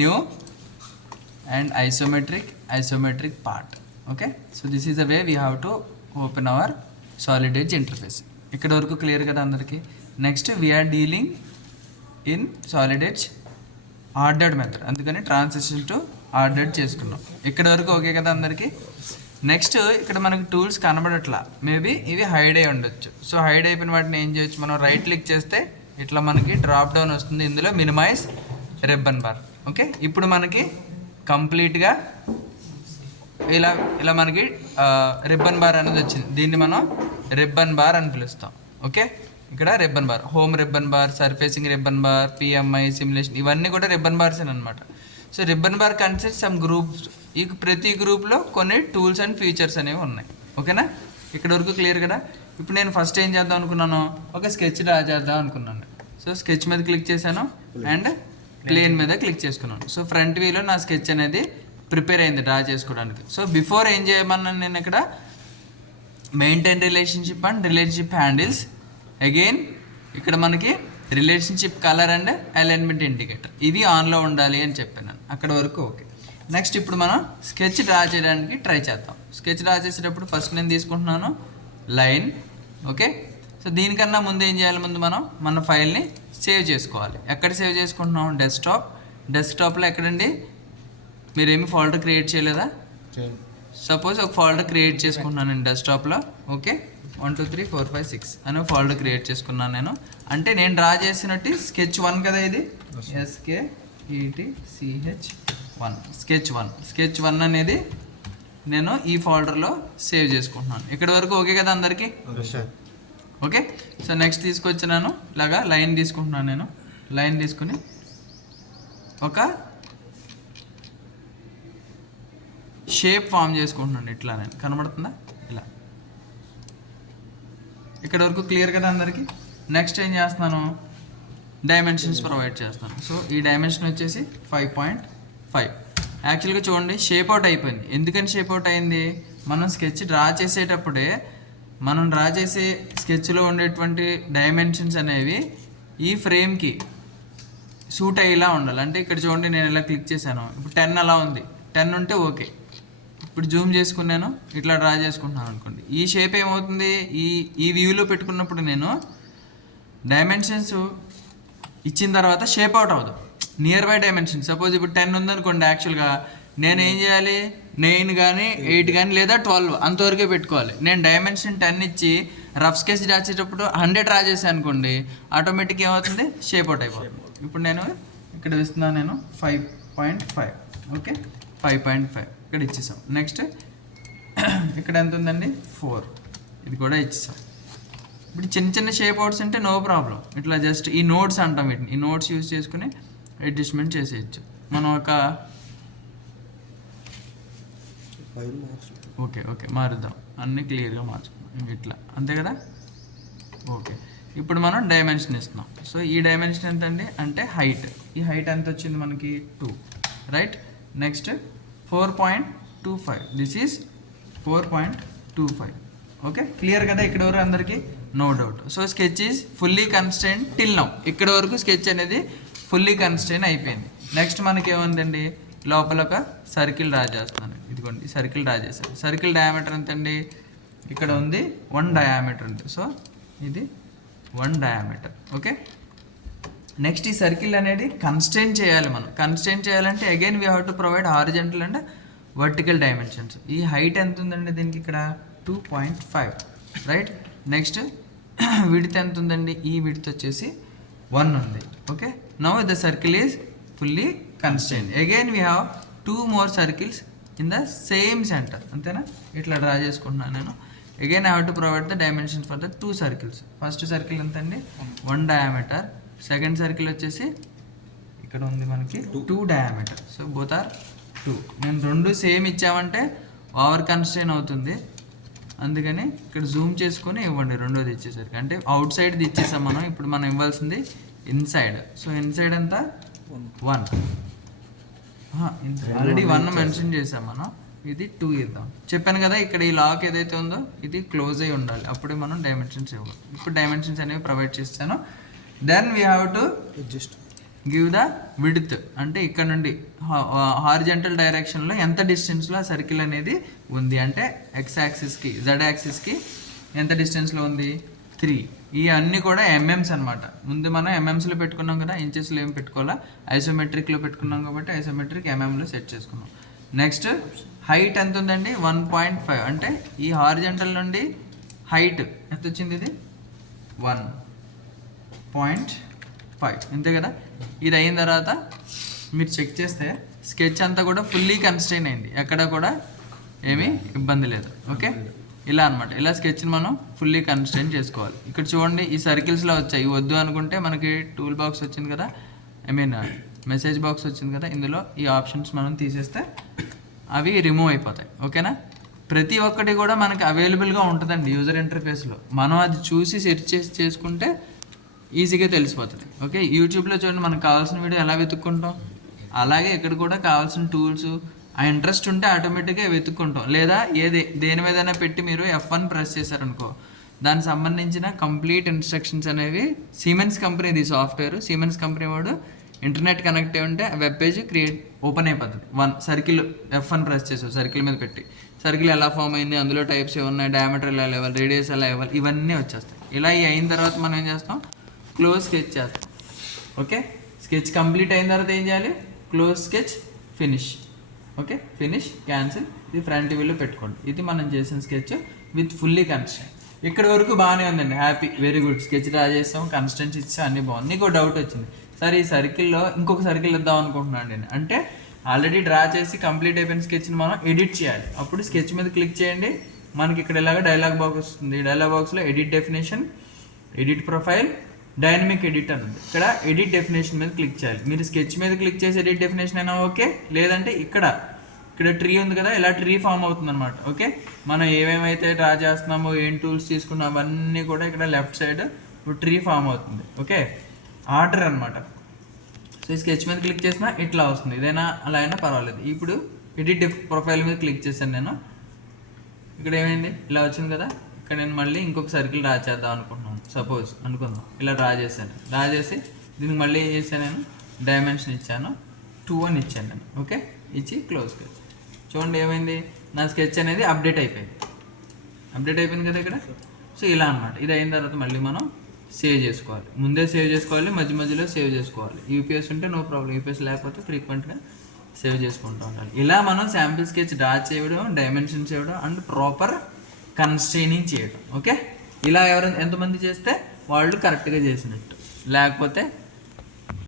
new and isometric part. Okay, so this is the way we have to open our solid edge interface. ఇక్కడ వరకు clear కదా అందరికీ. Next we are dealing in solid edge ordered method, అందుకని transition to ordered చేసుకున్నాం. ఇక్కడ వరకు okay కదా అందరికీ. నెక్స్ట్ ఇక్కడ మనకి టూల్స్ కనబడట్లా, మేబీ ఇవి హైడ్ అయి ఉండొచ్చు. సో హైడ్ అయిపోయిన వాటిని ఏం చేయొచ్చు, మనం రైట్ క్లిక్ చేస్తే ఇట్లా మనకి డ్రాప్ డౌన్ వస్తుంది, ఇందులో మినిమైజ్ రిబ్బన్ బార్. ఓకే, ఇప్పుడు మనకి కంప్లీట్గా ఇలా మనకి రిబ్బన్ బార్ అనేది వచ్చింది. దీన్ని మనం రిబ్బన్ బార్ అని పిలుస్తాం. ఓకే, ఇక్కడ ribbon bar, home ribbon bar, surfacing ribbon bar, PMI, simulation, ఇవన్నీ కూడా రిబ్బన్ బార్స్ అనమాట. So ribbon bar consist some groups. ఈ ప్రతి గ్రూప్లో కొన్ని టూల్స్ అండ్ ఫీచర్స్ అనేవి ఉన్నాయి. ఓకేనా, ఇక్కడ వరకు క్లియర్ కదా. ఇప్పుడు నేను ఫస్ట్ ఏం చేద్దాం అనుకున్నాను, ఒక స్కెచ్ డ్రా చేద్దాం అనుకున్నాను. సో స్కెచ్ మీద క్లిక్ చేశాను అండ్ ప్లేన్ మీద క్లిక్ చేసుకున్నాను. సో ఫ్రంట్ వ్యూలో నా స్కెచ్ అనేది ప్రిపేర్ అయింది డ్రా చేసుకోవడానికి. సో బిఫోర్ ఏం చేయమన్నాను నేను ఇక్కడ, maintain relationship and relationship handles. Again ఇక్కడ మనకి relationship colour and alignment indicator, ఇవి ఆన్లో ఉండాలి అని చెప్పాను. అక్కడ వరకు ఓకే. నెక్స్ట్ ఇప్పుడు మనం స్కెచ్ డ్రా చేయడానికి ట్రై చేద్దాం. స్కెచ్ డ్రా చేసేటప్పుడు ఫస్ట్ నేను తీసుకుంటున్నాను లైన్. ఓకే, సో దీనికన్నా ముందు ఏం చేయాలి, ముందు మనం మన ఫైల్ని సేవ్ చేసుకోవాలి. ఎక్కడ సేవ్ చేసుకుంటున్నాం, డెస్క్టాప్లో ఎక్కడండి, మీరేమి ఫోల్డర్ క్రియేట్ చేయలేదా? సపోజ్ ఒక ఫోల్డర్ క్రియేట్ చేసుకుంటున్నాను నేను డెస్క్టాప్లో. ఓకే, 1 2 3 4 5 6 అనే ఫోల్డర్ క్రియేట్ చేసుకున్నాను నేను. అంటే నేను డ్రా చేసినట్టు స్కెచ్ 1 కదా ఇది, SKETCH1 స్కెచ్ 1 అనేది నేను ఈ ఫోల్డర్లో సేవ్ చేసుకుంటున్నాను. ఇక్కడ వరకు ఓకే కదా అందరికీ? ఓకే, సో నెక్స్ట్ తీసుకొచ్చినాను, ఇలాగా లైన్ తీసుకుంటున్నాను నేను. లైన్ తీసుకుని ఒక షేప్ ఫామ్ చేసుకుంటున్నాను. ఇట్లా నేను కనబడుతుందా, ఇలా. ఇక్కడ వరకు క్లియర్ కదా అందరికీ. నెక్స్ట్ ఏం చేస్తున్నాను, డైమెన్షన్స్ ప్రొవైడ్ చేస్తాను. సో ఈ డైమెన్షన్ వచ్చేసి 5.5. యాక్చువల్గా చూడండి షేప్ అవుట్ అయిపోయింది. ఎందుకని షేప్ అవుట్ అయింది, మనం స్కెచ్ డ్రా చేసేటప్పుడే మనం డ్రా చేసే స్కెచ్లో ఉండేటువంటి డైమెన్షన్స్ అనేవి ఈ ఫ్రేమ్కి సూట్ అయ్యేలా ఉండాలి. అంటే ఇక్కడ చూడండి నేను ఇలా క్లిక్ చేశాను, ఇప్పుడు 10 అలా ఉంది. 10 ఉంటే ఓకే. ఇప్పుడు జూమ్ చేసుకున్నాను, ఇట్లా డ్రా చేసుకుంటున్నాను అనుకోండి. ఈ షేప్ ఏమవుతుంది, ఈ వ్యూలో పెట్టుకున్నప్పుడు నేను డైమెన్షన్స్ ఇచ్చిన తర్వాత షేప్ అవుట్ అవ్వదు. నియర్ బై డైమెన్షన్, సపోజ్ ఇప్పుడు 10 ఉందనుకోండి, యాక్చువల్గా నేను ఏం చేయాలి, 9 కానీ 8 కానీ లేదా 12 అంతవరకే పెట్టుకోవాలి. నేను డైమెన్షన్ 10 ఇచ్చి రఫ్ స్కెచ్ రాసేటప్పుడు 100 డ్రా చేశాను అనుకోండి, ఆటోమేటిక్ ఏమవుతుంది, షేప్ అవుట్ అయిపోతుంది. ఇప్పుడు నేను ఇక్కడ ఇస్తున్నాను, నేను 5.5. ఓకే, 5.5 ఇక్కడ ఇచ్చేసాం. నెక్స్ట్ ఇక్కడ ఎంత ఉందండి, 4, ఇది కూడా ఇచ్చేసాం. ఇప్పుడు చిన్న చిన్న షేప్ అవుట్స్ అంటే నో ప్రాబ్లం, ఇట్లా జస్ట్ ఈ నోట్స్ అంటాం వీటిని, ఈ నోట్స్ యూజ్ చేసుకుని అడ్జస్ట్మెంట్ చేసేయచ్చు. మనం ఒక ఓకే మారుద్దాం, అన్నీ క్లియర్గా మార్చుకుందాం ఇట్లా, అంతే కదా. ఓకే, ఇప్పుడు మనం డైమెన్షన్ ఇస్తున్నాం. సో ఈ డైమెన్షన్ ఎంత అండి అంటే హైట్, ఈ హైట్ ఎంత వచ్చింది మనకి 2, right. Next 4.25, this is 4.25. Okay, clear కదా ఇక్కడ వరకు అందరికీ, no doubt. So sketch is fully constrain till now. ఇక్కడ వరకు స్కెచ్ అనేది ఫుల్లీ కన్స్ట్రైన్ అయిపోయింది. నెక్స్ట్ మనకి ఏముందండి, లోపల ఒక సర్కిల్ డ్రా చేస్తున్నాను. ఇదిగోండి సర్కిల్ డ్రా చేశాను. సర్కిల్ డయామీటర్ ఎంత అండి, ఇక్కడ ఉంది 1 డయామీటర్ ఉంది. సో ఇది 1 డయామీటర్. ఓకే, నెక్స్ట్ ఈ సర్కిల్ అనేది కన్స్ట్రైన్ చేయాలి. మనం కన్స్ట్రైన్ చేయాలంటే again we have to provide horizontal and vertical dimensions. ఈ హైట్ ఎంత ఉందండి దీనికి, ఇక్కడ 2.5, రైట్. నెక్స్ట్ విడ్త్ ఎంత ఉందండి, ఈ విడ్త్ వచ్చేసి 1 ఉంది. Okay, now the circle is fully constraint. Again we have 2 more circles in the same center, అంతేనా. ఇట్లా డ్రా చేసుకుంటున్నాను నేను. Again I have to provide the dimensions for the 2 circles. First circle ఎంత అండి, 1 డయామీటర్. సెకండ్ సర్కిల్ వచ్చేసి ఇక్కడ ఉంది మనకి 2 డయామీటర్. So both are 2. నేను 2 సేమ్ ఇచ్చామంటే ఓవర్ కన్స్ట్రైన్ అవుతుంది, అందుకని ఇక్కడ జూమ్ చేసుకొని ఇవ్వండి. రెండోది ఇచ్చేసరికి అంటే అవుట్ సైడ్ది ఇచ్చేసాం మనం. ఇప్పుడు మనం ఇవ్వాల్సింది ఇన్సైడ్. సో ఇన్సైడ్ అంతా 1, ఆల్రెడీ 1 మెన్షన్ చేసాం మనం. ఇది 2 ఇద్దాం. చెప్పాను కదా ఇక్కడ ఈ లాక్ ఏదైతే ఉందో ఇది క్లోజ్ అయి ఉండాలి, అప్పుడే మనం డైమెన్షన్స్ ఇవ్వాలి. ఇప్పుడు డైమెన్షన్స్ అనేవి ప్రొవైడ్ చేస్తాను. Then we have to give the width అంటే ఇక్కడ నుండి హారిజంటల్ డైరెక్షన్లో ఎంత డిస్టెన్స్లో ఆ సర్కిల్ అనేది ఉంది అంటే ఎక్స్ యాక్సిస్కి జెడ్ యాక్సిస్కి ఎంత డిస్టెన్స్లో ఉంది 3. ఈ అన్నీ కూడా ఎంఎంస్ అనమాట. ముందు మనం ఎంఎంస్లో పెట్టుకున్నాం కదా, ఇంచెస్లో ఏం పెట్టుకోవాలా, ఐసోమెట్రిక్లో పెట్టుకున్నాం కాబట్టి ఐసోమెట్రిక్ ఎంఎంలో సెట్ చేసుకున్నాం. నెక్స్ట్ హైట్ ఎంత ఉందండి 1.5 అంటే ఈ హారిజంటల్ నుండి హైట్ ఎంత వచ్చింది, ఇది 1.5 అంతే కదా. ఇది అయిన తర్వాత మీరు చెక్ చేస్తే స్కెచ్ అంతా కూడా ఫుల్లీ కన్స్ట్రైన్ అయింది, ఎక్కడ కూడా ఏమీ ఇబ్బంది లేదు. ఓకే, ఇలా అనమాట. ఇలా స్కెచ్ని మనం ఫుల్లీ కన్స్ట్రైన్ చేసుకోవాలి. ఇక్కడ చూడండి ఈ సర్కిల్స్లో వచ్చాయి, వద్దు అనుకుంటే మనకి టూల్ బాక్స్ వచ్చింది కదా, మెసేజ్ బాక్స్ వచ్చింది కదా, ఇందులో ఈ ఆప్షన్స్ మనం తీసేస్తే అవి రిమూవ్ అయిపోతాయి. ఓకేనా, ప్రతి ఒక్కటి కూడా మనకి అవైలబుల్గా ఉంటుందండి యూజర్ ఇంటర్ఫేస్లో. మనం అది చూసి సెర్చ్ చేసి చేసుకుంటే ఈజీగా తెలిసిపోతుంది. ఓకే, యూట్యూబ్లో చూడండి మనకు కావాల్సిన వీడియో ఎలా వెతుక్కుంటాం, అలాగే ఇక్కడ కూడా కావాల్సిన టూల్స్ ఆ ఇంట్రెస్ట్ ఉంటే ఆటోమేటిక్గా వెతుక్కుంటాం. లేదా దేని మీదైనా పెట్టి మీరు F1 ప్రెస్ చేశారనుకో, దానికి సంబంధించిన కంప్లీట్ ఇన్స్ట్రక్షన్స్ అనేవి సిమెన్స్ కంపెనీది సాఫ్ట్వేర్, సిమెన్స్ కంపెనీ వాడు ఇంటర్నెట్ కనెక్ట్ అయి ఉంటే వెబ్ పేజ్ ఓపెన్ అయిపోతుంది. సర్కిల్ F1 ప్రెస్ చేసావు, సర్కిల్ మీద పెట్టి సర్కిల్ ఎలా ఫామ్ అయింది, అందులో టైప్స్ ఏమున్నాయి, డయామీటర్ ఎలా ఇవ్వాలి, రేడియస్ ఎలా ఇవ్వాలి, ఇవన్నీ వచ్చేస్తాయి. ఇలా అయిన తర్వాత మనం ఏం చేస్తాం, క్లోజ్ స్కెచ్ చేస్తాం. ఓకే, స్కెచ్ కంప్లీట్ అయిన తర్వాత ఏం చేయాలి, close sketch, finish. Okay, finish, cancel. ఇది ఫ్రంట్ వ్యూలో పెట్టుకోండి. ఇది మనం చేసిన స్కెచ్ విత్ ఫుల్లీ కన్స్ట్రెంట్. ఇక్కడ వరకు బాగానే ఉందండి, happy, very good. Sketch draw చేస్తాం, కన్స్టెంట్స్ ఇచ్చాం, అన్నీ బాగుంది. నీకు డౌట్ వచ్చింది, సరే ఈ సర్కిల్లో ఇంకొక సర్కిల్ ఇద్దాం అనుకుంటున్నాను నేను అంటే, ఆల్రెడీ డ్రా చేసి కంప్లీట్ అయిపోయిన స్కెచ్ని మనం ఎడిట్ చేయాలి. అప్పుడు స్కెచ్ మీద క్లిక్ చేయండి, మనకి ఇక్కడ ఇలాగ డైలాగ్ బాక్స్ వస్తుంది. డైలాగ్ బాక్స్లో edit definition, edit profile, dynamic editor ఉంది. ఇక్కడ ఎడిట్ డెఫినేషన్ మీద క్లిక్ చేయాలి. మీరు స్కెచ్ మీద క్లిక్ చేసి ఎడిట్ డెఫినేషన్ అయినా ఓకే, లేదంటే ఇక్కడ ట్రీ ఉంది కదా, ఇలా ట్రీ ఫామ్ అవుతుంది అనమాట. ఓకే, మనం ఏమేమైతే డ్రా చేస్తున్నామో, ఏం టూల్స్ తీసుకున్నాం అవన్నీ కూడా ఇక్కడ లెఫ్ట్ సైడ్ ట్రీ ఫామ్ అవుతుంది. ఓకే, ఆర్డర్ అనమాట. సో ఈ స్కెచ్ మీద క్లిక్ చేసినా ఇట్లా వస్తుంది, ఇదైనా అలా అయినా పర్వాలేదు. ఇప్పుడు ఎడిట్ ప్రొఫైల్ మీద క్లిక్ చేశాను నేను, ఇక్కడ ఏమైంది, ఇలా వచ్చింది కదా. ఇక్కడ నేను మళ్ళీ ఇంకొక సర్కిల్ డ్రా చేద్దాం అనుకుంటున్నాను, సపోజ్ అనుకుందాం. ఇలా డ్రా చేశాను, డ్రా చేసి దీనికి మళ్ళీ ఏం చేశాను, నేను డైమెన్షన్ ఇచ్చాను, 2 అని ఇచ్చాను నేను. ఓకే, ఇచ్చి క్లోజ్ స్కెచ్. చూడండి ఏమైంది, నా స్కెచ్ అనేది అప్డేట్ అయిపోయింది కదా ఇక్కడ. సో ఇలా అనమాట. ఇది అయిన తర్వాత మళ్ళీ మనం సేవ్ చేసుకోవాలి. ముందే సేవ్ చేసుకోవాలి, మధ్య మధ్యలో సేవ్ చేసుకోవాలి. యూపీఎస్ ఉంటే నో ప్రాబ్లం, యూపీఎస్ లేకపోతే ఫ్రీక్వెంట్గా సేవ్ చేసుకుంటూ ఉండాలి. ఇలా మనం శాంపిల్ స్కెచ్ డ్రా చేయడం, డైమెన్షన్స్ చేయడం అండ్ ప్రాపర్ కన్స్ట్రైనింగ్ చేయడం. ఓకే, ఇలా ఎంతమంది చేస్తే వాళ్ళు కరెక్ట్గా చేసినట్టు, లేకపోతే